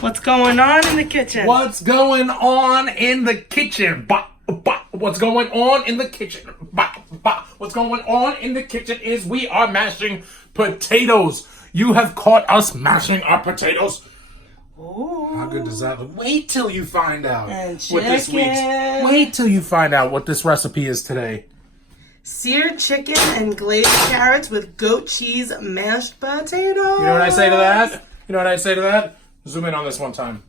What's going on in the kitchen? What's going on in the kitchen? What's going on in the kitchen? What's going on in the kitchen is we are mashing potatoes. You have caught us mashing our potatoes. Ooh. How good does that look? Wait till you find out And what this week's. chicken. Wait till you find out what this recipe is today. Seared chicken and glazed carrots with goat cheese mashed potatoes. You know what I say to that? You know what I say to that? Zoom in on this one time.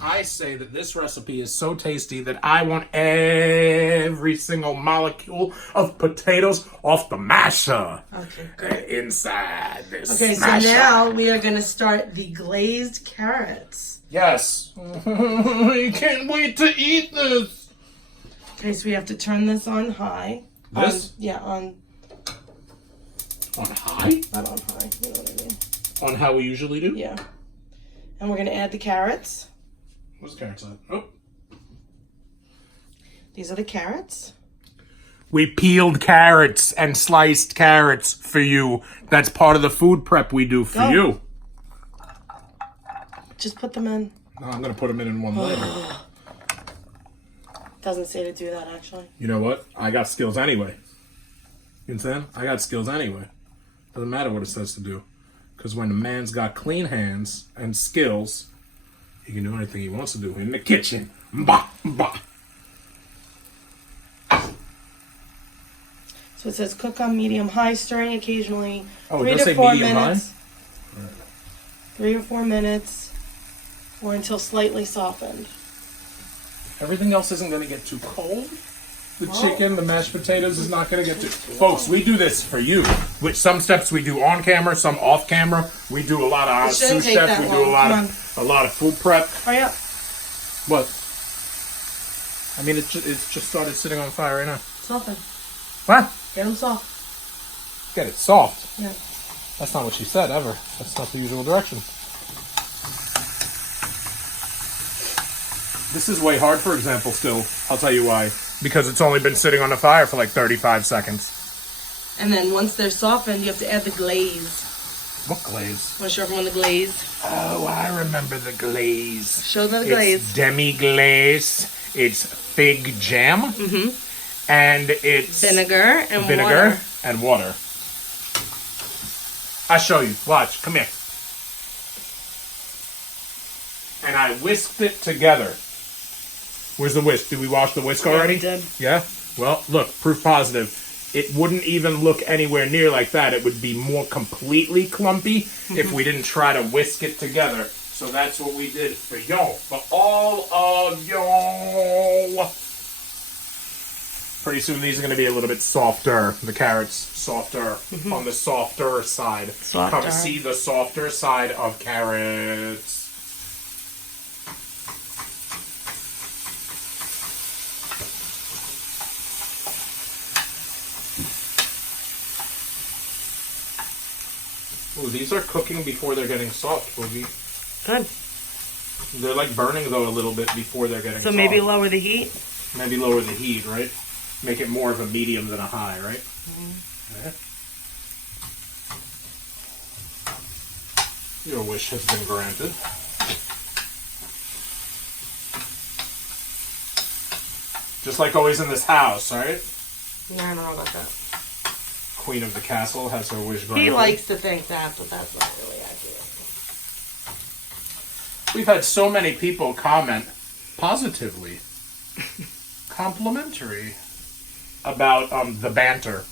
I say that this recipe is so tasty that I want every single molecule of potatoes off the masher. Okay, great. Inside this Okay, so masher. now we are going to start the glazed carrots. Yes. I can't wait to eat this. Okay, so we have to turn this on high. This? On high? not on high, you know what I mean. On how we usually do? Yeah. And we're going to add the carrots. What's the carrots at? Oh. These are the carrots. We peeled carrots and sliced carrots for you. That's part of the food prep we do for you. Just put them in. No, I'm going to put them in one later. Doesn't say to do that, actually. You know what? I got skills anyway. You understand? I got skills anyway. Doesn't matter what it says to do. Because when a man's got clean hands and skills, he can do anything he wants to do in the kitchen. Bah, bah. So it says cook on medium-high, stirring occasionally. Oh, it 3 does to say 4 medium-high? minutes. 3 or 4 minutes, or until slightly softened. Everything else isn't going to get too cold. The chicken, the mashed potatoes is not going to get too... Folks, we do this for you. Which some steps we do on camera, some off camera. We do a lot of sous chef. We do a lot of food prep. Hurry up. What? I mean, it's just started sitting on fire right now. Soften. What? Get them soft. Get it soft. Yeah. That's not what she said, ever. That's not the usual direction. This is way hard, for example, still. I'll tell you why. Because it's only been sitting on the fire for like 35 seconds. And then once they're softened, you have to add the glaze. What glaze? Want to show everyone the glaze? Oh, I remember the glaze. Show them the glaze. It's demi-glaze. It's fig jam. Mm-hmm. And it's... Vinegar and water. and water. I'll show you. Watch. Come here. And I whisked it together. Where's the whisk? Did we wash the whisk already? We did. Yeah? Well, look, proof positive. It wouldn't even look anywhere near like that. It would be more completely clumpy if we didn't try to whisk it together. So that's what we did for y'all. For all of y'all. Pretty soon these are going to be a little bit softer. The carrots, softer. On the softer side. Softer. Come see the softer side of carrots. Ooh, these are cooking before they're getting soft, Boogie. Good. They're like burning, though, a little bit before they're getting soft. So maybe lower the heat? Maybe lower the heat, right? Make it more of a medium than a high, right? Yeah. Your wish has been granted. Just like always in this house, right? Yeah, I don't know about that. Queen of the castle has her wish granted. He likes to think that, but that's not really accurate. We've had so many people comment positively, complimentary about the banter,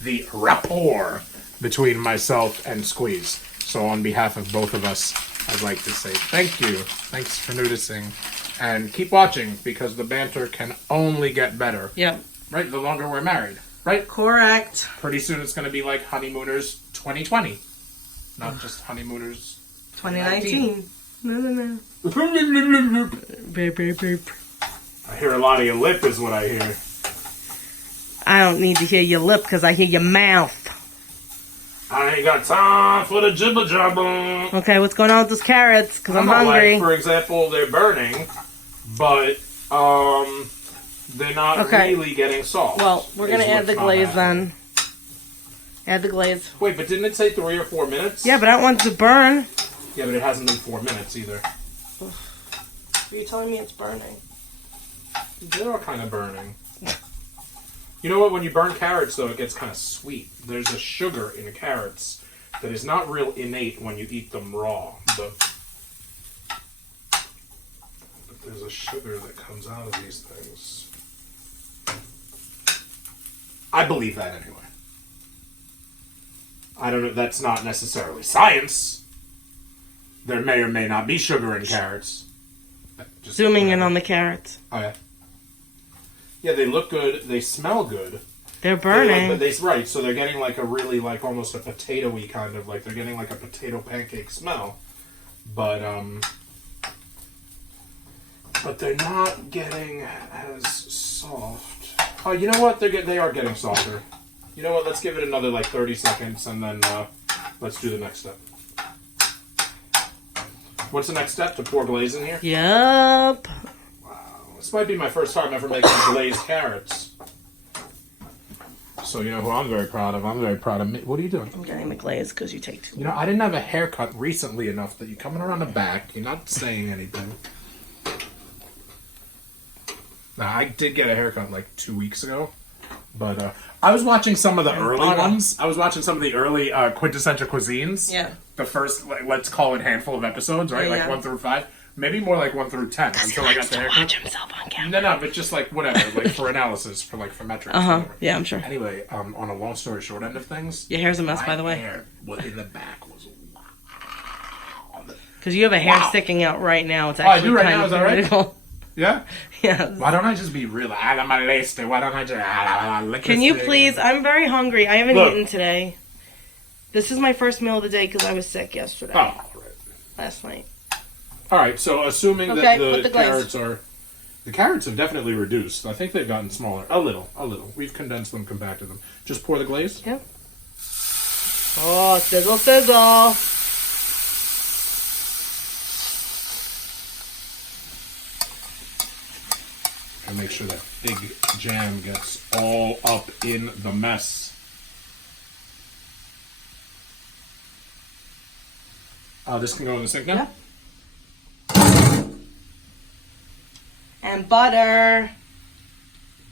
the rapport between myself and Squeeze. So on behalf of both of us, I'd like to say thank you. Thanks for noticing. And keep watching, because the banter can only get better. Yep. Right? The longer we're married. Right? Correct. Pretty soon it's going to be like Honeymooners 2020. Not just Honeymooners 2019. No. Beep, beep, beep. I hear a lot of your lip is what I hear. I don't need to hear your lip because I hear your mouth. I ain't got time for the jibber jabber. Okay, what's going on with those carrots? Because I'm hungry. Like, for example, they're burning, but they're not really getting soft. Well, we're going to add the glaze then. Add the glaze. Wait, but didn't it say 3 or 4 minutes? Yeah, but I don't want it to burn. Yeah, but it hasn't been 4 minutes either. Are you telling me it's burning? They are kind of burning. You know what? When you burn carrots, though, it gets kind of sweet. There's a sugar in carrots that is not real innate when you eat them raw. But there's a sugar that comes out of these things. I believe that anyway. I don't know. That's not necessarily science. There may or may not be sugar in carrots. Just Zooming in on the carrots. Oh, yeah. Yeah, they look good. They smell good. They're burning. Right, so they're getting like a really, like, almost a potato-y kind of, like, they're getting like a potato pancake smell. But they're not getting as soft. Oh, you know what? They are getting softer. You know what? Let's give it another, like, 30 seconds, and then let's do the next step. What's the next step? To pour glaze in here? Yup. Wow. This might be my first time ever making glazed carrots. So you know who I'm very proud of? I'm very proud of me. What are you doing? I'm getting the glaze because you take too long. You know, I didn't have a haircut recently enough that you're coming around the back. You're not saying anything. Now, I did get a haircut like 2 weeks ago. But I was watching some of the early ones. I was watching some of the early Quintessential Cuisines. Yeah. The first, like, let's call it handful of episodes, right? Yeah, like 1 through 5. Maybe more like 1 through 10 until I got the haircut. Watch himself on camera. No, but just like whatever, like for analysis, for metrics. Yeah, I'm sure. Anyway, on a long story short end of things, Your hair's a mess, my by the way. hair in the back was Because you have a hair Wow. sticking out right now. It's I actually do right kind now, of is that right? critical. yeah. Yeah. Why don't I just be real? I'm a laster. Why don't I just? Can you please? I'm very hungry. I haven't Look. eaten today. This is my first meal of the day because I was sick yesterday. Oh, right. Last night. All right. So assuming Okay, that put the the glaze. carrots have definitely reduced. I think they've gotten smaller. A little. We've condensed them, compacted them. Just pour the glaze. Yeah. Oh, sizzle, sizzle. And make sure that big jam gets all up in the mess. This can go in the sink now? Yeah. And butter.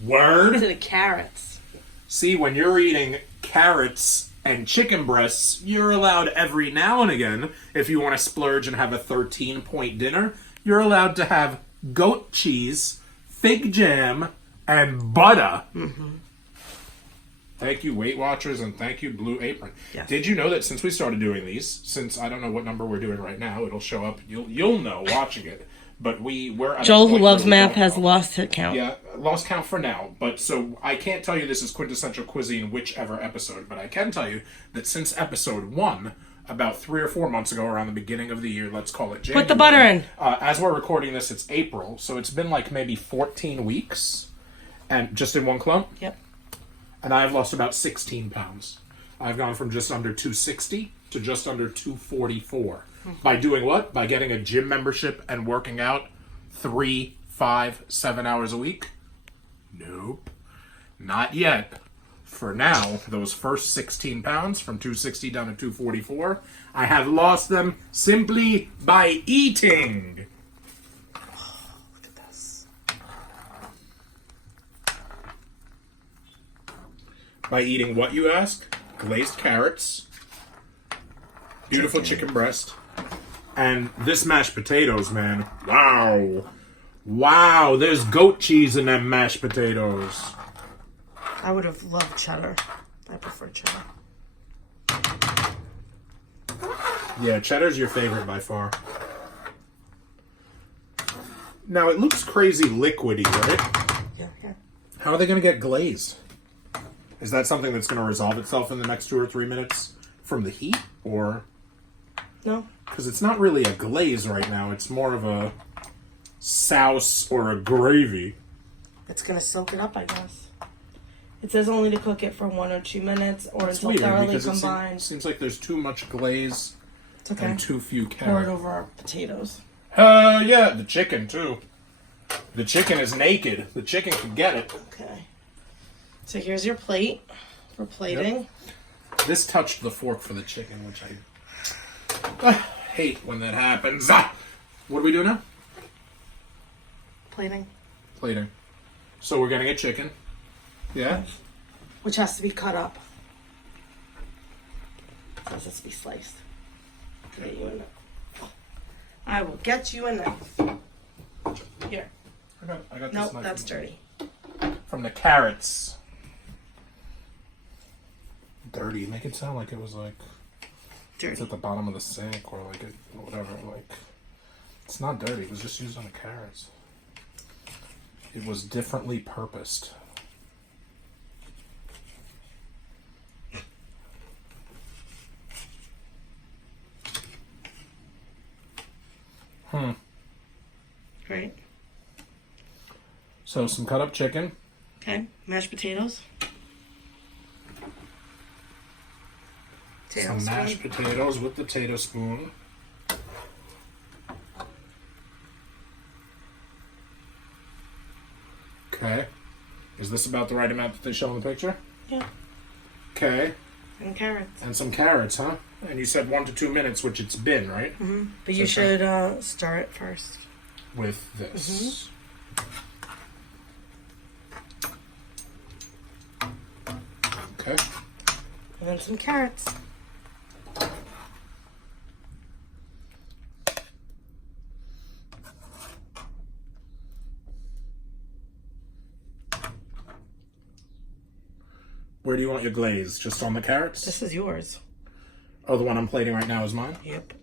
Word? To the carrots. See, when you're eating carrots and chicken breasts, you're allowed every now and again, if you want to splurge and have a 13-point dinner, you're allowed to have goat cheese, fig jam, and butter. Mm-hmm. Thank you, Weight Watchers, and thank you, Blue Apron. Yes. Did you know that since we started doing these, since I don't know what number we're doing right now, it'll show up, you'll know watching it, but we're at Joel, a who point loves where we math, don't has know. lost his count. Yeah, lost count for now. But so I can't tell you this is Quintessential Cuisine, whichever episode, but I can tell you that since episode 1, about 3 or 4 months ago, around the beginning of the year, let's call it January. Put the butter in. As we're recording this, it's April, so it's been like maybe 14 weeks, and just in one clump. Yep. And I've lost about 16 pounds. I've gone from just under 260 to just under 244. By doing what? By getting a gym membership and working out 3, 5, 7 hours a week? Nope. Not yet. For now, those first 16 pounds from 260 down to 244, I have lost them simply by eating. Look at this. By eating what, you ask? Glazed carrots, beautiful chicken breast, and this mashed potatoes, man. Wow. Wow, there's goat cheese in them mashed potatoes. I would have loved cheddar. I prefer cheddar. Yeah, cheddar's your favorite by far. Now, it looks crazy liquidy, right? Yeah. How are they going to get glaze? Is that something that's going to resolve itself in the next 2 or 3 minutes from the heat? Or... No. Because it's not really a glaze right now. It's more of a sauce or a gravy. It's going to soak it up, I guess. It says only to cook it for 1 or 2 minutes or It's until weird thoroughly because combined. it seems like there's too much glaze It's okay. and too few Pour it carrots. over our potatoes. Yeah, the chicken too. The chicken is naked. The chicken can get it. Okay. So here's your plate for plating. Yep. This touched the fork for the chicken, which I... hate when that happens. What do we do now? Plating. Plating. So we're getting a chicken. Yeah? Which has to be cut up. It has to be sliced. Get you a knife. I will get you a knife. Here. I got this Nope, knife that's dirty. from the carrots. Dirty. Make it sound like it was like Dirty. it's at the bottom of the sink or like it, whatever. Like it's not dirty. It was just used on the carrots. It was differently purposed. Great. So some cut up chicken. Okay. Mashed potatoes. Some mashed potatoes with the potato spoon. Okay. Is this about the right amount that they show in the picture? Yeah. Okay. And carrots. And some carrots, huh? And you said 1 to 2 minutes, which it's been, right? Mm-hmm. But you should stir it first. With this. Okay. And then some carrots. Where do you want your glaze? Just on the carrots? This is yours. Oh, the one I'm plating right now is mine? Yep.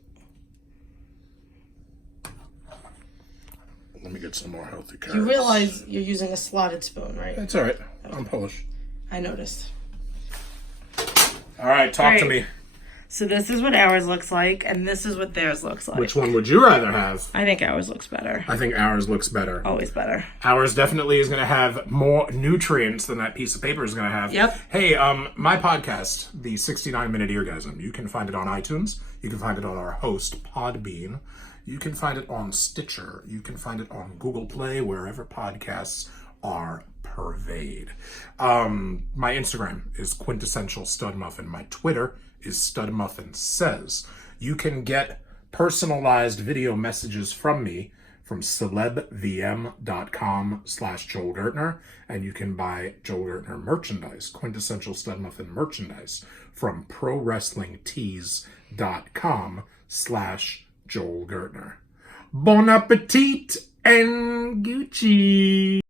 Let me get some more healthy carrots. You realize you're using a slotted spoon, right? That's all right. I'm Polish. I noticed. All right, talk to me. So this is what ours looks like, and this is what theirs looks like. Which one would you rather have? I think ours looks better. I think ours looks better. Always better. Ours definitely is going to have more nutrients than that piece of paper is going to have. Yep. Hey, my podcast, the 69-Minute Eargasm, you can find it on iTunes. You can find it on our host, Podbean. You can find it on Stitcher. You can find it on Google Play, wherever podcasts are pervade. My Instagram is Quintessential Stud Muffin. My Twitter is Stud Muffin Says. You can get personalized video messages from me from celebvm.com/Joel Gertner, and you can buy Joel Gertner merchandise, Quintessential Stud Muffin merchandise, from prowrestling.com/Joel Gertner. Bon appetit and Gucci!